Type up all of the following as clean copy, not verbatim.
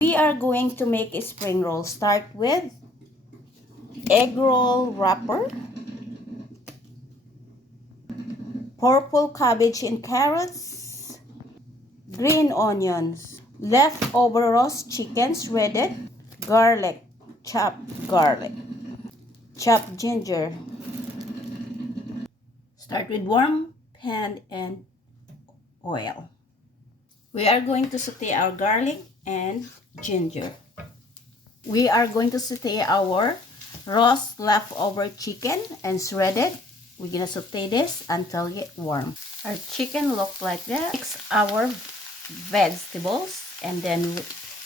We are going to make a spring roll. Start with egg roll wrapper, purple cabbage and carrots, green onions, leftover roast chicken shredded, garlic, chopped ginger. Start with warm pan and oil. We are going to saute our garlic and ginger. We are going to saute our roast leftover chicken and shredded. We're gonna saute this until it get warm. Our chicken look like that. Mix our vegetables and then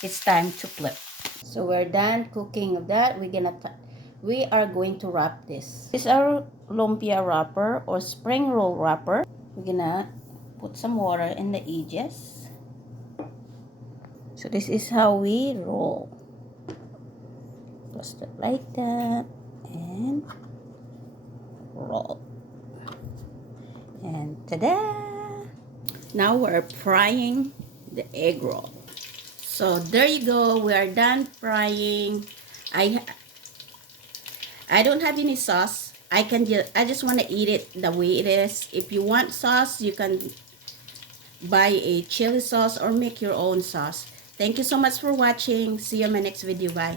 it's time to flip. So we're done cooking of that. We are going to wrap this. This is our lumpia wrapper or spring roll wrapper. We're gonna put some water in the edges. So this is how we roll. Just like that and roll. And ta-da! Now we're frying the egg roll. So there you go. We are done frying. I don't have any sauce. I just want to eat it the way it is. If you want sauce, you can buy a chili sauce or make your own sauce. Thank you so much for watching. See you in my next video. Bye.